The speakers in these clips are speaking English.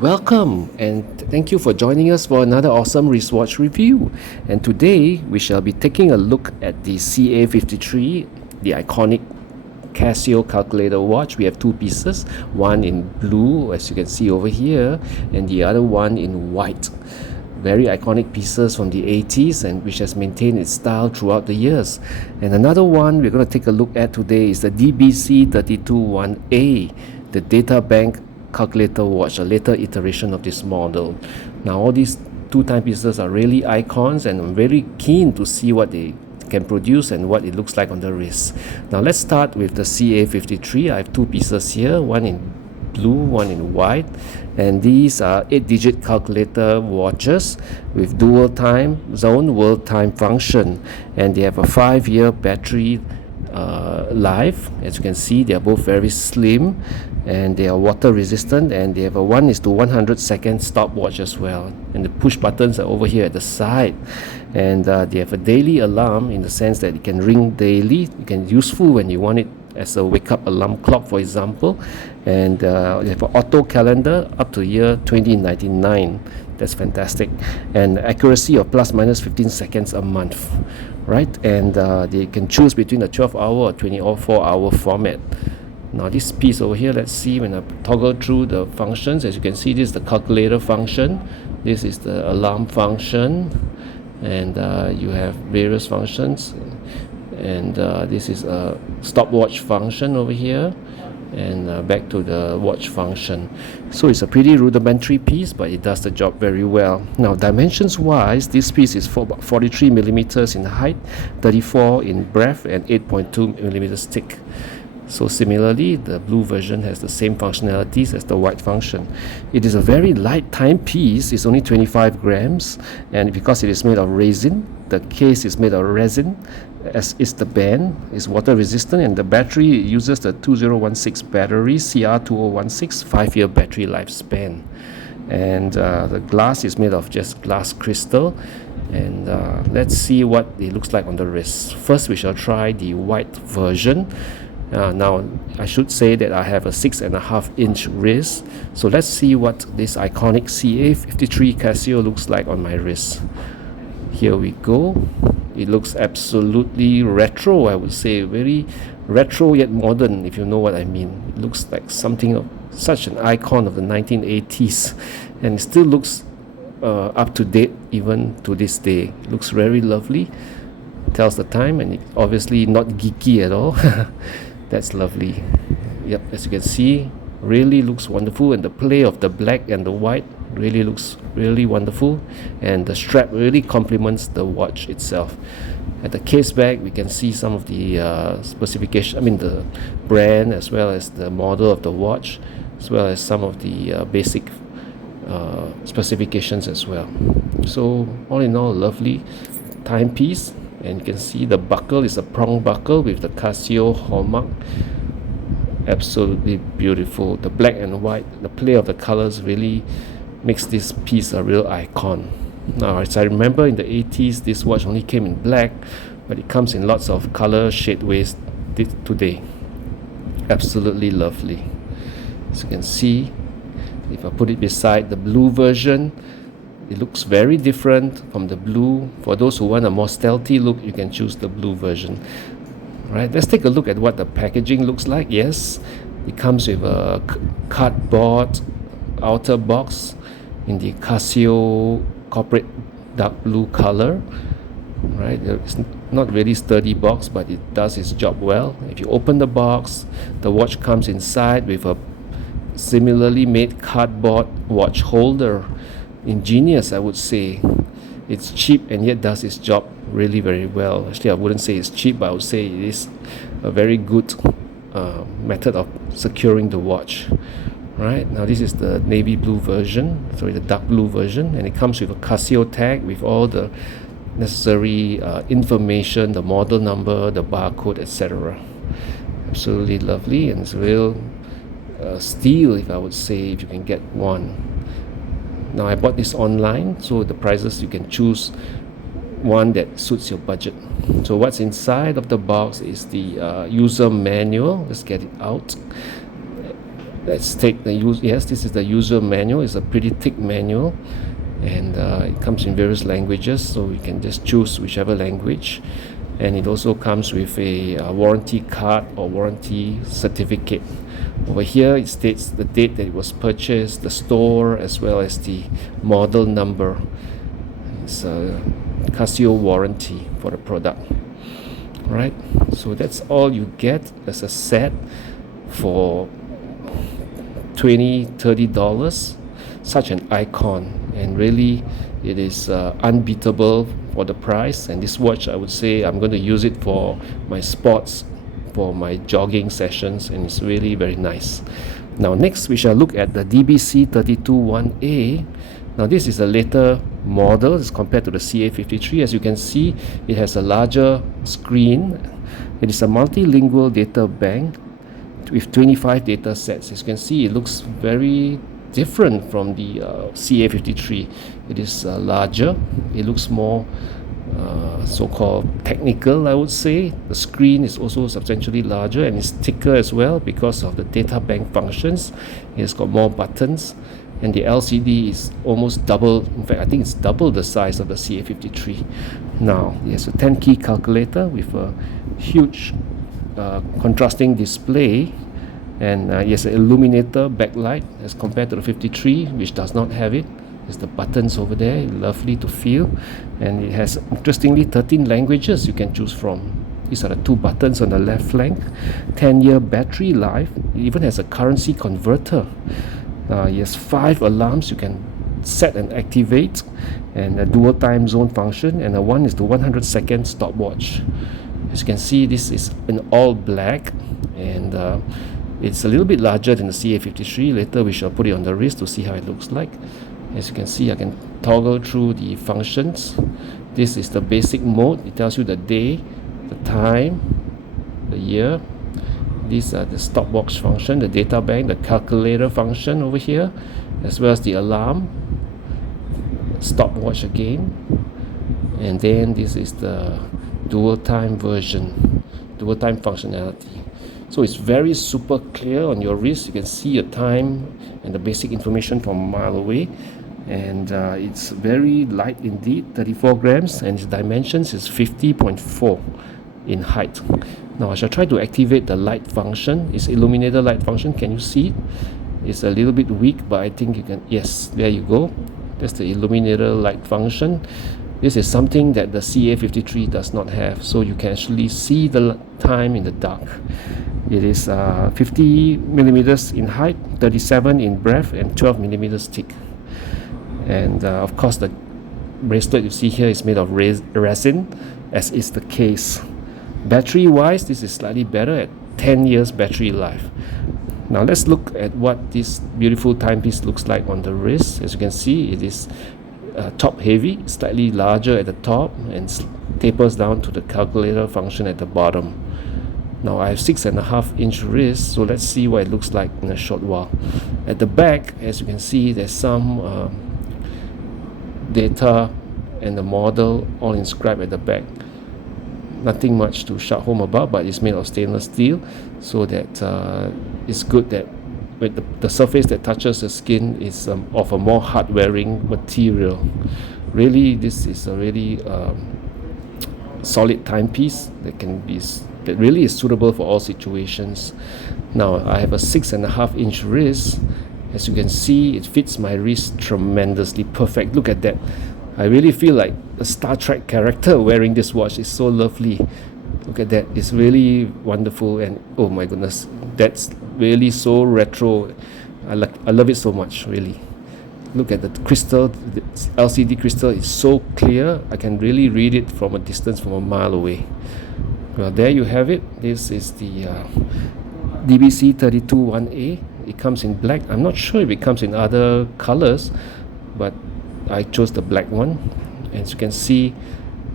Welcome and thank you for joining us for another awesome wristwatch review. And today we shall be taking a look at the CA-53, the iconic Casio calculator watch. We have two pieces, one in blue as you can see over here, and the other one in white. Very iconic pieces from the 80s and which has maintained its style throughout the years. And another one we're going to take a look at today is the DBC-32 1A, the data bank calculator watch, a later iteration of this model. Now all these two timepieces are really icons, and I'm very keen to see what they can produce and what it looks like on the wrist. Now let's start with the CA-53. I have two pieces here, one in blue, one in white, and these are 8-digit calculator watches with dual time zone world time function, and they have a 5-year battery life. As you can see, they are both very slim and they are water resistant, and they have a 1:100 stopwatch as well, and the push buttons are over here at the side, and they have a daily alarm in the sense that it can ring daily. It can be useful when you want it as a wake up alarm clock, for example, and they have an auto calendar up to year 2099. That's fantastic, and accuracy of plus minus 15 seconds a month, right? And they can choose between a 12-hour or 24-hour format. Now this piece over here, let's see when I toggle through the functions. As you can see, this is the calculator function, this is the alarm function, and you have various functions, and this is a stopwatch function over here, and back to the watch function. So it's a pretty rudimentary piece, but it does the job very well. Now dimensions wise, this piece is for about 43 millimeters in height, 34 in breadth, and 8.2 millimeters thick. So similarly, the blue version has the same functionalities as the white function. It is a very light timepiece. It's only 25 grams, and because it is made of resin, the case is made of resin, as is the band. It's water resistant, and the battery uses the 2016 battery, CR2016, 5-year battery lifespan. And the glass is made of just glass crystal. And let's see what it looks like on the wrist. First, we shall try the white version. Now I should say that I have a 6.5-inch wrist, so let's see what this iconic CA-53 Casio looks like on my wrist. Here we go. It looks absolutely retro, I would say, very retro yet modern, if you know what I mean. It looks like something of such an icon of the 1980s, and it still looks up to date even to this day. It looks very lovely, tells the time, and it's obviously not geeky at all. That's lovely. Yep, as you can see, really looks wonderful, and the play of the black and the white really looks really wonderful, and the strap really complements the watch itself. At the case back, we can see some of the specification, the brand, as well as the model of the watch, as well as some of the basic specifications as well. So all in all, lovely timepiece. And you can see the buckle is a prong buckle with the Casio hallmark. Absolutely beautiful. The black and white, the play of the colors really makes this piece a real icon. Now, as I remember, in the 80s, this watch only came in black, but it comes in lots of color shade ways today. Absolutely lovely. As you can see, if I put it beside the blue version, it looks very different from the blue. For those who want a more stealthy look, you can choose the blue version. Right, let's take a look at what the packaging looks like. Yes, it comes with a cardboard outer box in the Casio corporate dark blue color. Right, it's not really sturdy box, but it does its job well. If you open the box, the watch comes inside with a similarly made cardboard watch holder. Ingenious, I would say. It's cheap and yet does its job really very well. Actually, I wouldn't say it's cheap, but I would say it is a very good method of securing the watch. Right, now this is the navy blue version, sorry, the dark blue version, and it comes with a Casio tag with all the necessary information, the model number, the barcode, etc. Absolutely lovely, and it's real steal, if I would say, if you can get one. Now I bought this online, so the prices, you can choose one that suits your budget. So what's inside of the box is the user manual. Let's get it out. let's take the yes, this is the user manual. It's a pretty thick manual, and it comes in various languages, so you can just choose whichever language. And it also comes with a warranty card or warranty certificate. Over here it states the date that it was purchased, the store, as well as the model number. It's a CASIO warranty for the product. Right, so that's all you get as a set for $20-$30. Such an icon, and really it is unbeatable for the price. And this watch, I would say I'm going to use it for my sports, for my jogging sessions, and it's really very nice. Now next we shall look at the DBC-32 1A. Now this is a later model as compared to the CA-53. As you can see, it has a larger screen. It is a multilingual data bank with 25 data sets. As you can see, it looks very different from the CA-53. It is larger. It looks more so-called technical, I would say. The screen is also substantially larger, and it's thicker as well because of the data bank functions. It has got more buttons, and the LCD is almost double. In fact, I think it's double the size of the CA-53. Now, there's a 10-key calculator with a huge contrasting display, and yes, an illuminator backlight as compared to the 53, which does not have it. There's the buttons over there, lovely to feel, and it has, interestingly, 13 languages you can choose from. These are the two buttons on the left flank. 10-year battery life. It even has a currency converter. It has 5 alarms you can set and activate, and a dual time zone function, and one is the 100-second stopwatch. As you can see, this is in all black, and it's a little bit larger than the CA-53. Later we shall put it on the wrist to see how it looks like. As you can see, I can toggle through the functions. This is the basic mode. It tells you the day, the time, the year. These are the stopwatch function, the data bank, the calculator function over here, as well as the alarm, stopwatch again, and then this is the dual time version, dual time functionality. So it's very super clear on your wrist. You can see your time and the basic information from a mile away, and it's very light indeed, 34 grams, and its dimensions is 50.4 in height. Now I shall try to activate the light function. It's illuminator light function. Can you see it? It's a little bit weak, but I think you can. Yes, there you go. That's the illuminator light function. This is something that the CA-53 does not have, so you can actually see the time in the dark. It is 50 millimeters in height, 37 in breadth, and 12 millimeters thick. And of course, the bracelet you see here is made of resin, as is the case. Battery wise, this is slightly better at 10 years battery life. Now let's look at what this beautiful timepiece looks like on the wrist. As you can see, it is top heavy, slightly larger at the top, and tapers down to the calculator function at the bottom. Now I have 6.5-inch wrist, so let's see what it looks like in a short while. At the back, as you can see, there's some data and the model all inscribed at the back. Nothing much to shout home about, but it's made of stainless steel, so that it's good that with the surface that touches the skin is of a more hard-wearing material. Really, this is a really solid timepiece that really is suitable for all situations. Now I have a 6.5-inch wrist. As you can see, it fits my wrist tremendously perfect. Look at that. I really feel like a Star Trek character wearing this watch. It's so lovely. Look at that. It's really wonderful, and oh my goodness, that's really so retro. I love it so much, really. Look at the crystal. The LCD crystal is so clear. I can really read it from a distance, from a mile away. Well, there you have it. This is the DBC-32 1A. It comes in black. I'm not sure if it comes in other colors, but I chose the black one. As you can see,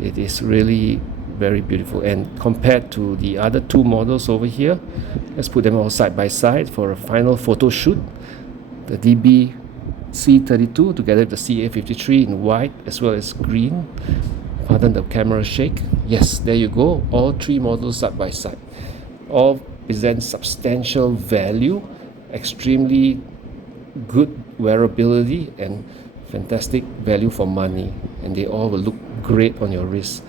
it is really very beautiful, and compared to the other two models over here, let's put them all side by side for a final photo shoot. The DBC-32 together with the CA-53 in white as well as green. Pardon the camera shake. Yes, there you go, all three models side by side. All present substantial value extremely good wearability and fantastic value for money, and they all will look great on your wrist.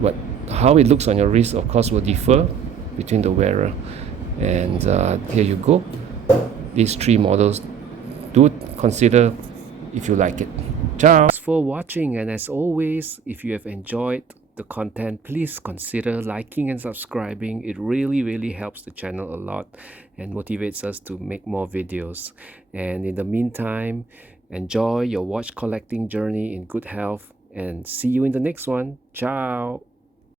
But how it looks on your wrist, of course, will differ between the wearer. And here you go, these three models. Do consider if you like it. Ciao. Thanks for watching, and as always, if you have enjoyed the content, please consider liking and subscribing. It really helps the channel a lot and motivates us to make more videos. And in the meantime, enjoy your watch collecting journey in good health, and see you in the next one. Ciao.